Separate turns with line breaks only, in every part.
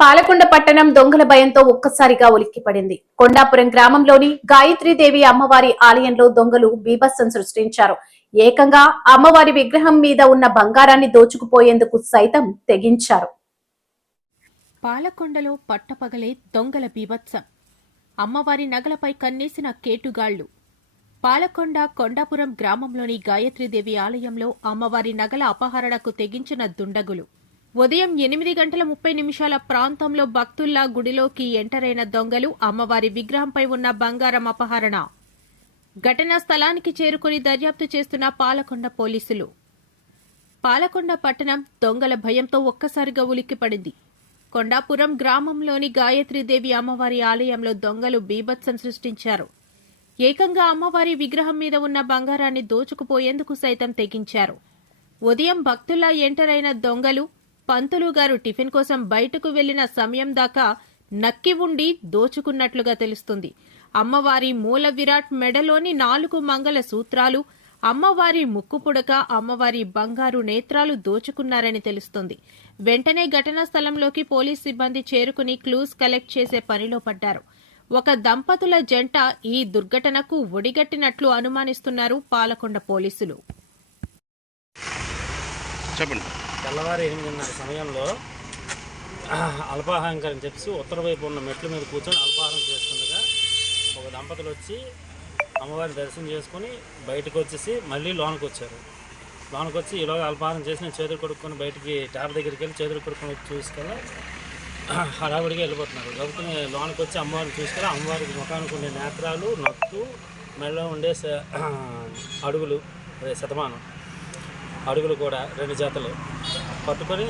పాలకొండ పట్టణం దొంగల భయంతో ఒక్కసారిగా ఉలిక్కిపడింది. కొండాపురం గ్రామంలోని గాయత్రీదేవి అమ్మవారి ఆలయంలో దొంగలు బీభత్సం సృష్టించారు. ఏకంగా అమ్మవారి విగ్రహం మీద ఉన్న బంగారాన్ని దోచుకుపోయేందుకు సైతం తెగించారు.
పాలకొండలో పట్టపగలే దొంగల బీభత్సం. అమ్మవారి నగలపై కన్నేసిన కేటుగాళ్ళు పాలకొండ కొండాపురం గ్రామంలోని గాయత్రీదేవి ఆలయంలో అమ్మవారి నగల అపహరణకు తెగించిన దుండగులు. ఉదయం ఎనిమిది గంటల ముప్పై నిమిషాల ప్రాంతంలో భక్తుల్లా గుడిలోకి ఎంటరైన దొంగలు అమ్మవారి విగ్రహంపై ఉన్న బంగారం అపహరణ. ఘటనా స్థలానికి చేరుకుని దర్యాప్తు చేస్తున్న పాలకొండ పోలీసులు. పాలకొండ పట్టణం దొంగల భయంతో ఒక్కసారిగా ఉలిక్కిపడింది కొండాపురం గ్రామంలోని గాయత్రీదేవి అమ్మవారి ఆలయంలో దొంగలు బీభత్సం సృష్టించారు. ఏకంగా అమ్మవారి విగ్రహం మీద ఉన్న బంగారాన్ని దోచుకుపోయేందుకు సైతం తెగించారు. ఉదయం భక్తుల్లా ఎంటర్ అయిన దొంగలు పంతులు గారు టిఫిన్ కోసం బయటకు వెళ్ళిన సమయం దాకా నక్కి ఉండి దోచుకున్నట్లుగా తెలుస్తుంది. అమ్మవారి మూల విరాట్ మెడలోని నాలుగు మంగళ సూత్రాలు అమ్మవారి ముక్కు పుడక అమ్మవారి బంగారు నేత్రాలు దోచుకున్నారని తెలుస్తుంది. వెంటనే ఘటనా స్థలంలోకి పోలీస్ సిబ్బంది చేరుకుని క్లూస్ కలెక్ట్ చేసే పనిలో పడ్డారు. ఒక దంపతుల జంట ఈ దుర్ఘటనకు ఒడిగట్టినట్లు అనుమానిస్తున్నారు పాలకొండ పోలీసులు.
చెప్పండి.
తెల్లవారు ఎనిమిదిన్నర సమయంలో అల్పాహారం అని చెప్పి ఉత్తర వైపు ఉన్న మెట్ల మీద కూర్చొని అల్పాహారం చేస్తుండగా ఒక దంపతులు వచ్చి అమ్మవారి దర్శనం చేసుకొని బయటకు వచ్చేసి మళ్ళీ లోనికి వచ్చారు లోనికి వచ్చి ఈలోగా అల్పాహారం చేసి నేను చేతులు కొడుక్కొని బయటికి ట్యాప్ దగ్గరికి వెళ్ళి చేతులు కొడుక్కొని చూసుకెళ్ళి. హడావుడిగా వెళ్ళిపోతున్నారు. కాబట్టి లోనికి వచ్చి అమ్మవారిని చూసుకెళ్ళి. అమ్మవారికి ముఖానికి ఉండే నేత్రాలు నత్తు మెడలో ఉండే అడుగులు అదే శతమానం. అడుగులు కూడా రెండు జతలు. పట్టుకొని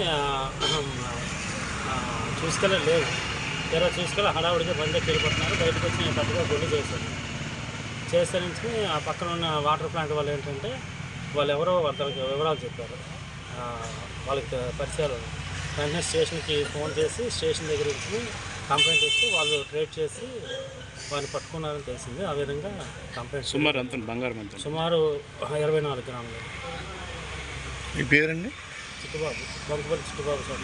చూసుకెళ్ళి లేదు. తీరా చూసుకెళ్ళి హడావుడిగా బండి ఎక్కి వెళ్ళిపోతున్నారు బయటకు వచ్చి నేను పెద్దగా గుండు చేశాను. చేసే నుంచి ఆ పక్కన ఉన్న వాటర్ ప్లాంట్ వాళ్ళు ఏంటంటే వాళ్ళు ఎవరో వాళ్ళకి వివరాలు చెప్పారు. వాళ్ళకి పరిచయాలు. వెంటనే స్టేషన్కి ఫోన్ చేసి స్టేషన్ దగ్గర నుంచి కంప్లైంట్ ఇస్తే వాళ్ళు ట్రేట్ చేసి వాళ్ళు పట్టుకున్నారని తెలిసింది. ఆ విధంగా కంప్లైంట్
సుమారు అంత బంగారం
సుమారు ఇరవై నాలుగు గ్రాములు.
మీ పేరండి?
చిట్టుబాబు. బంకుపల్లి చిట్టుబాబు సార్